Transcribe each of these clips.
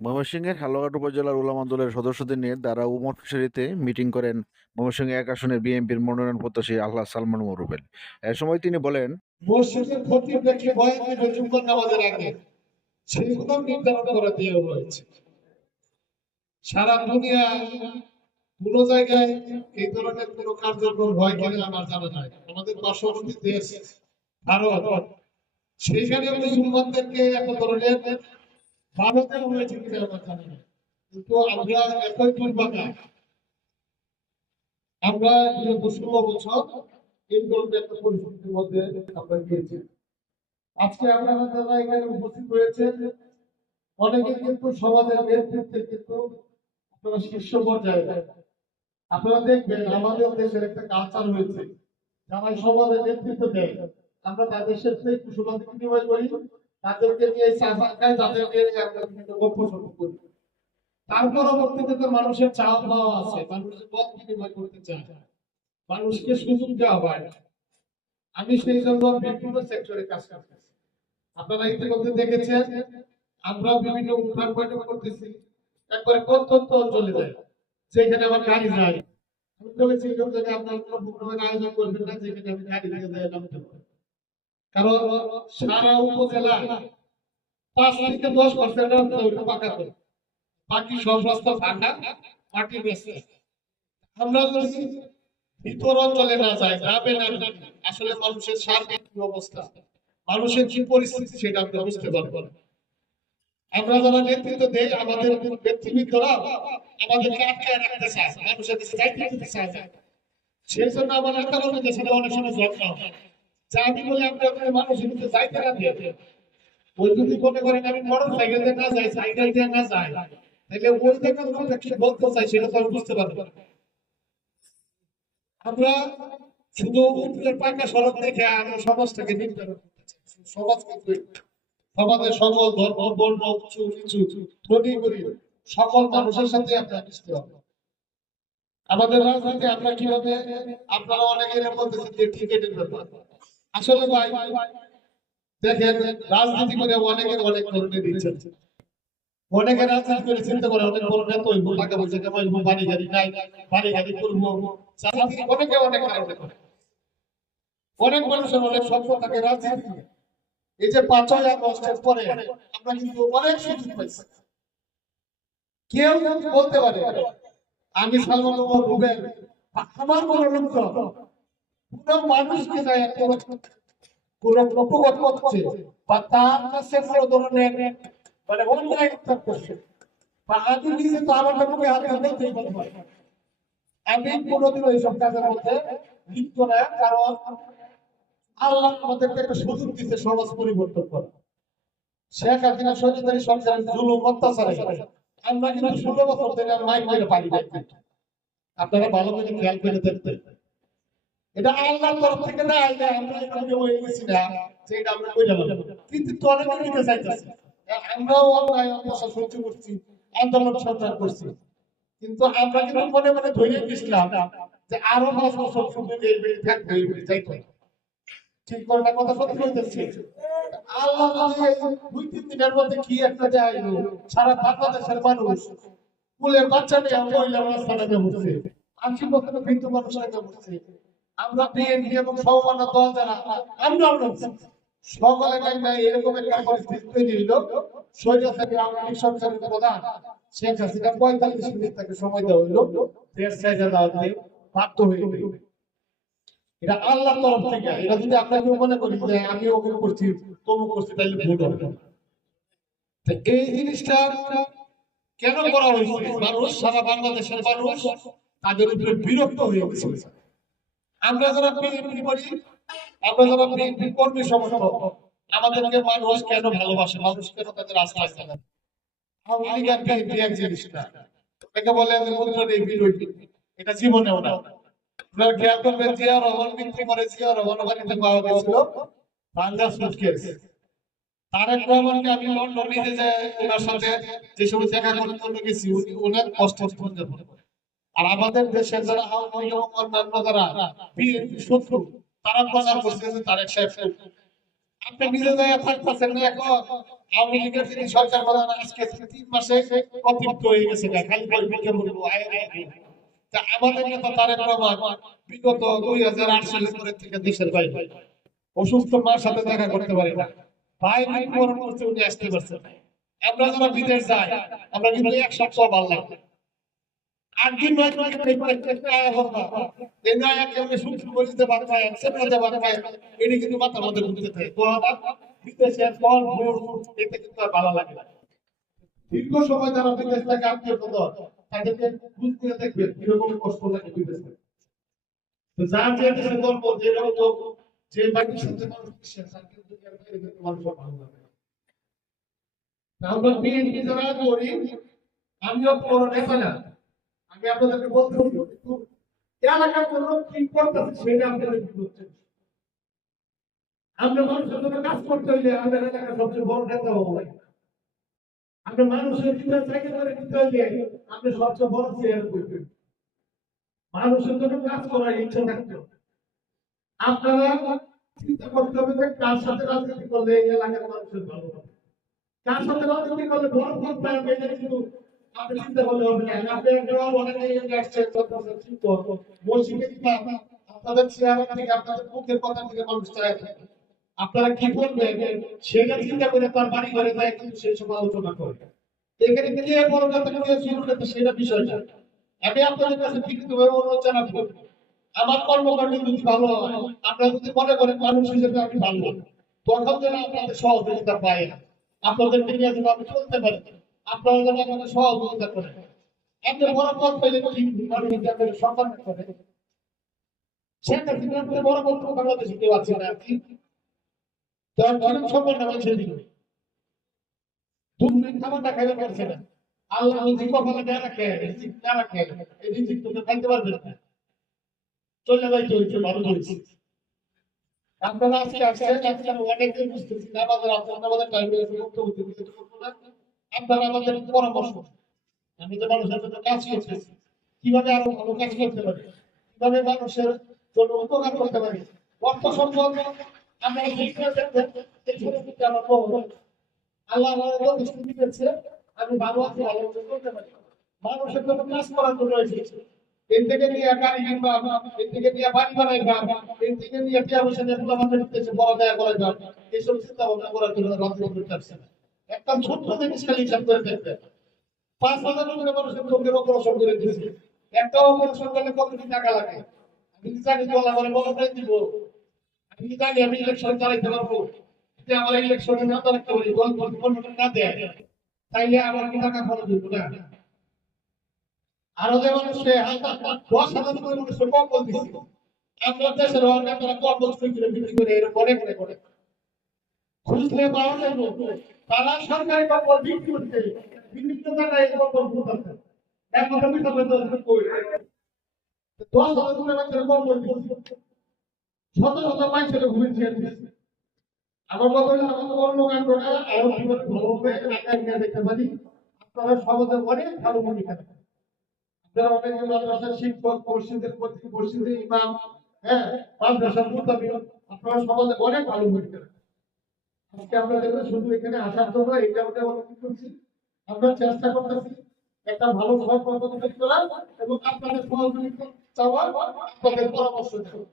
ময়মনসিংহের হালুয়াঘাট উপজেলার উলামা দলের সদস্যদের নিয়ে তারা উমর ফিশারিতে মিটিং করেন ময়মনসিংহ এক আসনের বিএনপির মনোনয়ন প্রত্যাশী আল্লাহ সালমান মরুবেল। এ সময় তিনি বলেন, মসজিদের ক্ষতি দেখে বয়ান দিবে জুম্মার নামাজের আগে, সেগুলো নির্ধারণ করে দেওয়া হয়েছে। সারা দুনিয়া কোন জায়গায় এই ধরনের কোন কার্যক্রম হয় কিনা আমার জানা নাই। আমাদের পার্শ্ববর্তী দেশ ভারত, সেইখানে মুসলমানদেরকে এত ধরনের বাধা হয়েছে কিনা আমার জানা নাই। কিন্তু আমরা একই দুর্ভাগা, আমরা 16 বছর এই ধরনের একটা পরিস্থিতির মধ্যে আমরা গিয়েছি। আজকে আপনারা যারা এখানে উপস্থিত হয়েছেন, অনেকে কিন্তু সমাজের নেতৃত্বে কিন্তু আপনারা শীর্ষ পর্যায়ে। আপনারা দেখবেন আমাদের দেশের একটা কালচার হয়েছে, যারা সমাজের নেতৃত্ব দেয় আমরা তাদের সাথে কুশলাদি বিনিময় করি, তাদেরকে নিয়ে চাচা খাই, তাদেরকে নিয়ে আমরা বিভিন্ন গল্প সল্প করি। তার পরবর্তীতে তো মানুষের চাওয়া পাওয়া আছে, মানুষের মত বিনিময় করতে চায়, মানুষকে সুযোগ দেওয়া হয়। আমি সেই জন্য বিভিন্ন সেক্টরে কাজ করতেছি। আপনারা ইতিমধ্যে দেখেছেন আমরা বিভিন্ন উঠান বৈঠক করতেছি, একবারে প্রত্যন্ত অঞ্চলে যায়, যেখানে আমার গাড়ি যায়। আমি বলেছি এরকম জায়গায় আপনারা কোনো প্রোগ্রামের আয়োজন করবেন না যেখানে আমি গাড়ি দিয়ে যাই নামতে পারি। কারণ সারা উপজেলা 5 থেকে 10% রাস্তা ওইটা পাকা করে, বাকি সব রাস্তা ফাঁকা, মাটির রাস্তা। আমরা যদি ভিতর অঞ্চলে না যাই, গ্রামে না যাই, আসলে মানুষের সার্বিক কি অবস্থা, মানুষের কি পরিস্থিতি সেটা আমরা বুঝতে পারবো না। আমরা যারা নেতৃত্ব দেই, আমাদের নেতৃবৃন্দরা আমাদেরকে আটকায় রাখতে চায়, মানুষের কাছে যাইতে দিতে চায়। সেই জন্য আমার নেতা কর্মীদের সাথে অনেক সময় ঝগড়া হয়। যা আমি বলি আপনাদের মানুষের কাছে যাইতে না দিয়ে, ওই যদি মনে করেন আমি মোটর সাইকেল দিয়ে না যাই, সাইকেল দিয়ে না যাই, তাহলে ওই দেখা কথা কি বলতে চাই সেটা তো আমি বুঝতে পারবো না। আমরা শুধু উপরের পাকা সড়ক দেখে আমরা সমাজটাকে নির্ধারণ করতে চাই। সমাজ কিন্তু সমাজের সকল ধর্ম বর্ণ উঁচু নিচু ধনী গরিব সকল মানুষের সাথে আপনার মিশতে হবে। আমাদের রাজনীতি আমরা কিভাবে, আপনারা অনেকের বলতেছেন যে টিকেটের ব্যাপার। আসলে ভাই দেখেন, রাজনীতি করে অনেকের অনেক ধরনের ইচ্ছা। অনেকে রাজনীতি করে চিন্তা করে অনেক বড় নেতা হইব, টাকা পয়সা কামাইব, বাড়ি গাড়ি নাই, বাড়ি গাড়ি করবো, অনেকে অনেক কারণে করে। অনেক মানুষের অনেক স্বপ্ন থাকে রাজনীতি। এই যে 5ই আগস্টের পরে আমরা কিন্তু অনেক সুযোগ পাইছি। কেউ যদি বলতে পারে আমি সালমান রুবেল আমার কোনো লোক কোন মানুষকে যায় কোন প্রকট করছে বা তার কাছে কোনো ধরনের মানে অন্যায় উত্থাপ করছে, বা আমি নিজে তো আমার লোককে হাতে বলতেই পারবো, আমি কোনোদিন এইসব কাজের মধ্যে লিপ্ত না। কারণ আল্লাহ আমাদেরকে একটা সুযোগ দিতে সমাজ পরিবর্তন করা। শেখ হাসিনা সরকারি সরকারের জুলুম অত্যাচারে আমরা কিন্তু 16 বছর ধরে মাইক মেরে পারি নাই। আপনারা ভালো করে খেয়াল করে দেখতে, এটা আল্লাহর তরফ থেকে না, এটা আমরা এভাবে হয়ে গেছি না যে এটা আমরা কইরা বলবো। কিন্তু তো অনেকে নিতে চাইতেছে, আমরাও অন্যায় অত্যাচার সহ্য করছি, আন্দোলন সংগ্রাম করছি, কিন্তু আমরা কিন্তু মনে মনে ধরে গেছিলাম যে আরো 5 বছর শুধু এই বেড়ে থাকবে, এই বেড়ে যাইতে হবে। ঠিক করে কথা সত্যি হইতেছে। আল্লাহ যদি এই 2-3 দিনের মধ্যে কি একটা যায়, সারা বাংলাদেশের মানুষ কুলের বাচ্চা নিয়ে মহিলা রাস্তাটা বেরোচ্ছে, 80% বৃদ্ধ মানুষ বেরোচ্ছে। আমরা বিএনপি এবং সমমনা দল যারা আমরা সকলে নাই এরকম একটা পরিস্থিতি তৈরি হইল। স্বৈরাচারী আওয়ামী লীগ সরকারের প্রধান শেখ হাসিনা 45 মিনিট তাকে সময় দেওয়া হইল, দেশ ছেড়ে যাওয়াতে বাধ্য হয়ে গেল। এটা আল্লাহর তরফ থেকে। এটা যদি আমরা কেউ মনে করি যে আমি অমুক করছি তমুক করছি, তাহলে ভুল হবে। এই জিনিসটা কেন করা হয়েছে? মানুষ, সারা বাংলাদেশের মানুষ তাদের উপরে বিরক্ত হয়ে গেছে। আমরা যারা বিএনপি করি, আমরা যারা বিএনপি কর্মী সমর্থক, আমাদেরকে মানুষ কেন ভালোবাসে, মানুষ কেন তাদের আস্থা আছে? আওয়ামী লীগ আর বিএনপি এক জিনিস না। এটাকে বলে যে মন্ত্র নেই বিরোধী, এটা জীবনেও না। আপনারা খেয়াল করবেন, জিয়া রহমান বিক্রি করে, জিয়া রহমান বাড়িতে পাওয়া গেছিল ভাঙ্গা সুটকেস। তারেক রহমানকে আমি লন্ডন নিতে যাই, ওনার সাথে যে সময় দেখা করতে গেছি, উনি ওনার কষ্ট জীবনযাপন করে। আর আমাদের দেশের যারা আওয়ামী লীগ এবং অন্যান্য যারা বিএনপি শত্রু, তারা প্রচার করছে যে তারেক সাহেব আপনি নিজে জায়গায় থাকতেছেন না এখন। আওয়ামী লীগের যিনি সরকার প্রধান আজকে 3 মাসে অতিরিক্ত হয়ে গেছে খালি বই বিজ্ঞান বলবো তা আমাদের নেতা তারেক রহমান বিগত 2008 সালের পরে থেকে দেশের বাইরে অসুস্থ মার সাথে দেখা করতে পারি না। ভাই মৃত্যুবরণ করতে উনি আসতে পারছেন না। আমরা যারা বিদেশ যাই আমরা কিন্তু 1 সপ্তাহ ভালো লাগে 8 দিন 9 দিন এই না একেবারে সুস্থ পরিস্থিতি বাদ পায় সেটাতে বাদ পায় এটি কিন্তু মাথার মধ্যে ঢুকতে থাকে তো আমার বিদেশের ফল ফুল এতে কিন্তু আর ভালো লাগে না। দীর্ঘ সময় যারা বিদেশ থেকে আত্মীয় স্বজন তাদেরকে বুঝতে দেখবে কিরকম কষ্ট লাগে বিদেশে। তো যার যে দেশের গল্প যে লোক যে বাড়ির সাথে মানুষ বিশ্বাস তার কিন্তু মানুষের ভালো লাগে। আমরা বিএনপি যারা করি আমিও বড় নেতা না, আমি আপনাদেরকে বলতে কিন্তু এলাকার জন্য কি করতেছে সেটা আপনাদের কি করছেন। আমরা মানুষের জন্য কাজ করতে হইলে আমাদের এলাকার সবচেয়ে বড় নেতা হবো ভাই। আপনি মানুষের জীবনে চাকরি করে দিতে হইলে আপনি সবচেয়ে বড় চেয়ার করবেন। মানুষের জন্য কাজ করার ইচ্ছা থাকতে হবে। আপনারা চিন্তা করতে হবে যে কার সাথে রাজনীতি করলে এই এলাকার মানুষের ভালো হবে, কার সাথে রাজনীতি করলে বড় ফল পাবেন এটা কিন্তু আপনি চিন্তা করলে হবে না। আপনি একটা অনেকে আসছে মসজিদে কিংবা আপনাদের চেয়ার থেকে আপনাদের মুখের কথা থেকে মানুষ চায় থাকে। আপনারা কি করবেন সেটা চিন্তা করে তার বাড়ি ঘরে যায় কিন্তু সেই সময় আলোচনা করে এখানে কে বড় কথা করে শুরু করতে সেটা বিষয় না। আমি আপনাদের কাছে লিখিতভাবে অনুরোধ জানাবো আমার কর্মকাণ্ড যদি ভালো হয় আপনারা যদি মনে করেন মানুষ হিসেবে আমি ভালো তখন যেন আপনাদের সহযোগিতা পাই, আপনাদেরকে নিয়ে যেন আমি চলতে পারি, আপনারা যেন আমাকে সহযোগিতা করেন। একটা বড় পদ পাইলে কি মানুষ আপনাকে সম্মান করে সেটা কিন্তু বড় পদ বাংলাদেশে কেউ আছে না কি তার কিরকম সম্মান মানুষের দিকে দুধ খাবারটা খাইতে পারছে না। আল্লাহ যদি কপালে না রাখে রিজিক না রাখে এই রিজিক তোকে খাইতে পারবে না, চলে যাইতে হইছে ভালো করেছি। আপনারা আজকে আসছেন আজকে আমি অনেকদিন বুঝতেছি না আমাদের আপনাদের টাইম বক্তব্য দিতে করবো না। আপনারা আমাদের পরামর্শ আমি তো মানুষের জন্য কাজ করতেছি কিভাবে আরো ভালো কাজ করতে পারি, কিভাবে মানুষের জন্য উপকার করতে পারি অর্থ সম্পদ আমরা আমার বলবো আল্লাহ আমাদের যথেষ্ট দিয়েছে আমি ভালো আছি ভালো করতে পারি মানুষের জন্য কাজ করার জন্য এসেছি। এর থেকে নিয়ে গাড়ি কিনবা, এর থেকে নিয়ে বাড়ি বানাইবা, এর থেকে নিয়ে টিয়া পয়সা নিয়ে ফুলা মানুষের দিতেছে বড় দেয়া করাইবা, এইসব চিন্তা ভাবনা করার জন্য রাজনীতি করতে আসছে না। একটা ছোট্ট জিনিস খালি হিসাব করে দেখবে 5,000 করে মানুষের চোখের অপারেশন করে দিয়েছে, একটা অপারেশন করলে কত কোটি টাকা লাগে। আমি কি জানি বলা মানে বড় করে দিব, আমি কি জানি আমি ইলেকশন চালাইতে পারবো, যদি আমার ইলেকশনে না দাঁড়াতে পারি দল পরিবর্তন না দেয় তাইলে আমার কি টাকা খরচ হইব না। আরো যে মানুষে 10,000 করে মানুষের কম্বল দিচ্ছে, আমরা দেশের অনেক তারা কম্বল করে বিক্রি করে এরকম অনেক করে খুঁজলে পাওয়া যাবে তারা সরকারি কম্বল বিক্রি করতে বিভিন্ন জায়গায় কম্বল ফুটাচ্ছে এক কথা মিথ্যা কথা কই 10,000 করে মানুষের কম্বল দিচ্ছে শত শত মানুষের ঘুমিয়ে দিচ্ছে। আমার কথা হলো আমাদের কর্মকাণ্ডটা আরো কিভাবে ভালোভাবে আগায় নিয়ে দেখতে পারি আপনারা সমাজে অনেক ভালো ভূমিকা রাখেন। আপনারা অনেকে মাদ্রাসার শিক্ষক মসজিদের প্রতি মসজিদে ইমাম, হ্যাঁ মাদ্রাসার মুতাবিক আপনারা সমাজে অনেক ভালো ভূমিকা রাখেন। আজকে আমরা দেখবেন শুধু এখানে আসার জন্য এই কারণে আমরা কি করছি আমরা চেষ্টা করতেছি একটা ভালো সম্পর্ক তৈরি করা এবং আপনাদের সহযোগিতা চাওয়া আপনাদের পরামর্শ দেওয়া।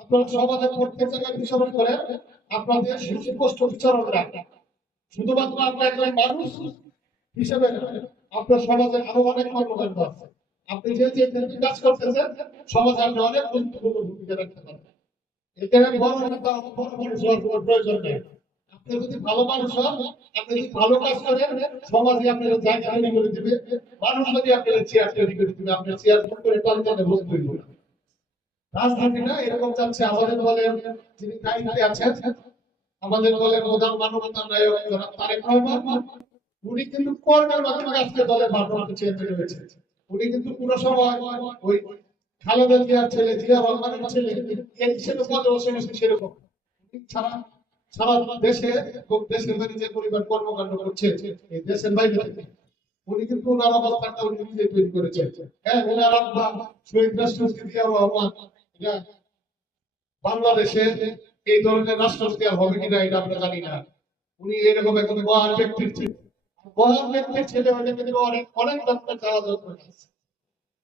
আপনারা সমাজের প্রত্যেক জায়গায় বিচরণ করেন আপনাদের সুস্পষ্ট বিচরণ রাখেন শুধুমাত্র আপনার একজন মানুষ হিসেবে আপনার সমাজে আরো অনেক কর্মকাণ্ড আছে। আপনি যে যে কাজ করতেছেন সমাজে আপনি অনেক গুরুত্বপূর্ণ ভূমিকা রাখতে পারবেন। এখানে বড় নেতা বড় মানুষ হওয়ার কোনো প্রয়োজন নেই। আপনি যদি ভালো মানুষ হন আপনি যদি ভালো কাজ করেন সমাজে আপনার জায়গা তৈরি করে দিবে, মানুষ যদি আপনার চেয়ার তৈরি করে দিবে আপনার চেয়ার করে টানতে বসে তৈরি করবে। রাজনীতিটা এরকম যাচ্ছে আমাদের দলের যিনি দায়িত্বে আছেন আমাদের দলের প্রধান মানবতার নায়ক জনাব তারেক রহমান উনি কিন্তু কর্মের মাধ্যমে আজকে দলের ভারপ্রাপ্ত চেয়ারম্যান হয়েছে। উনি কিন্তু পুরো সময় ওই খালেদা জিয়ার ছেলে জিয়া রহমানের ছেলে এই হিসেবে পদে বসে সেরকম সারা সারা দেশে এবং দেশের বাইরে যে পরিবার কর্মকাণ্ড করছে এই দেশের বাইরে থেকে উনি কিন্তু ওনার অবস্থানটা উনি নিজে তৈরি করেছেন। হ্যাঁ ওনার আব্বা শহীদ রাষ্ট্রপতি জিয়া রহমান এটা বাংলাদেশে এই ধরনের রাষ্ট্রপতি আর হবে কিনা এটা আমরা জানি না। উনি এরকম একজন মহান ব্যক্তির ছেলে, মহান ব্যক্তির ছেলে হলে কিন্তু অনেক অনেক ধরনের জ্বালা যন্ত্রণা আছে।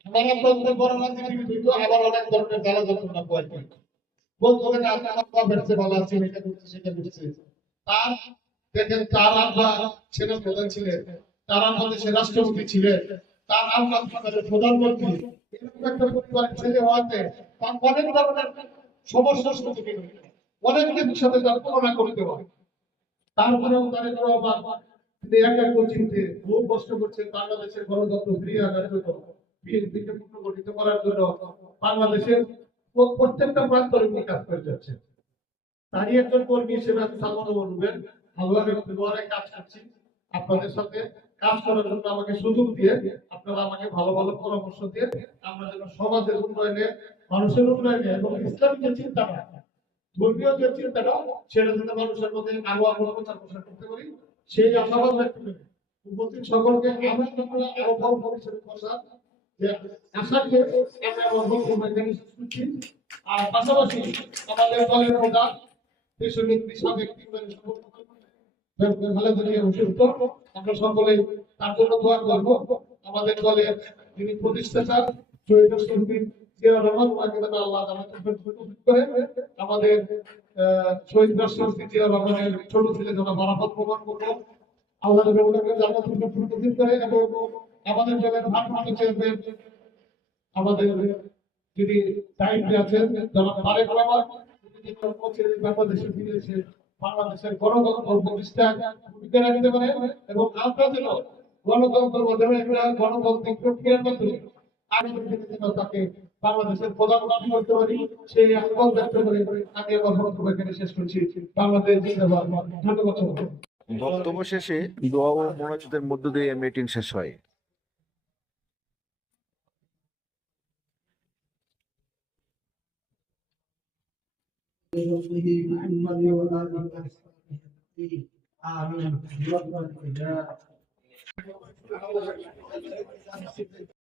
আমার আপনাদের বড় রাজনীতিবিদ হইতো, আবার অনেক ধরনের জ্বালা যন্ত্রণা পাওয়া যায়। বলতে হবে না আপনার আব্বা বেঁচে ভালো আছে, এটা করছে সেটা করছে। তার দেখেন তার আব্বা ছেলে প্রধান ছিলেন, তার আব্বা দেশের রাষ্ট্রপতি ছিলেন, তার আব্বা আমাদের প্রধানমন্ত্রী। এরকম একটা পরিবারের ছেলে হওয়াতে তার অনেক ধরনের সমস্যার সম্মুখীন হইতে হয়, অনেক কিছুর সাথে তার তুলনা করতে হয়। তারপরেও তারেক রহমান তিনি একাগ্র চিন্তে বহু কষ্ট করছেন বাংলাদেশের গণতন্ত্র ফিরিয়ে আনার জন্য, বিএনপিকে পুনর্গঠিত করার জন্য, বাংলাদেশের প্রত্যেকটা প্রান্তরে উনি কাজ করে যাচ্ছেন। তারই একজন কর্মী হিসেবে আমি সালমান বলবেন আল্লাহর কাজ করছি। আপনাদের সাথে কাজ করার জন্য আমাকে সুযোগ দিয়ে, আপনারা আমাকে ভালো ভালো পরামর্শ দিয়ে আমরা যেন সমাজের উন্নয়নে, মানুষের উন্নয়নে এবং ইসলামিক যে চিন্তাটা, ধর্মীয় যে চিন্তাটা, সেটা যাতে মানুষের মধ্যে আরো আরো প্রচার প্রসার করতে পারি, সেই আশাবাদ ব্যক্ত করি। উপস্থিত সকলকে আমরা আরো ভালো ভবিষ্যতে বসার যে আশাকে আমরা বক্তব্য এখানে শেষ করছি। আর পাশাপাশি আমাদের দলের প্রধান দেশনেত্রী সাবেক খালেদা জিয়া অসুস্থ, আমরা সকলে তার জন্য দোয়া করবো। আমাদের দলের যিনি প্রতিষ্ঠাতা শহীদ রাষ্ট্রপতি জিয়াউর রহমান, ওনাকে যেন আল্লাহ করে আমাদের শহীদ রাষ্ট্রপতি জিয়াউর রহমানের ছোট ছেলে যেন মারাফত প্রমাণ করবো, আল্লাহ যেন ওনাকে জান্নাতুল ফেরদৌস করে। এবং আমাদের দলের ভারপ্রাপ্ত চেয়ারম্যান, আমাদের যিনি দায়িত্বে আছেন জনাব তারেক রহমান, বাংলাদেশে ফিরেছে, বাংলাদেশের গণতন্ত্র প্রতিষ্ঠায় ভূমিকা রাখতে পারে এবং আমরা যেন গণতন্ত্রের মাধ্যমে একটা গণতান্ত্রিক প্রক্রিয়ার মাধ্যমে আগামী দিনে যেন তাকে বাংলাদেশের প্রধানমন্ত্রী করতে পারি, সেই আহ্বান ব্যক্ত করে আমি আমার বক্তব্য এখানে শেষ করছি। বাংলাদেশ জিন্দাবাদ। ধন্যবাদ সবাইকে। বক্তব্য শেষে দোয়া ও মোনাজাতের মধ্য দিয়ে মিটিং শেষ হয়। محمد وآله وصحبه آمين.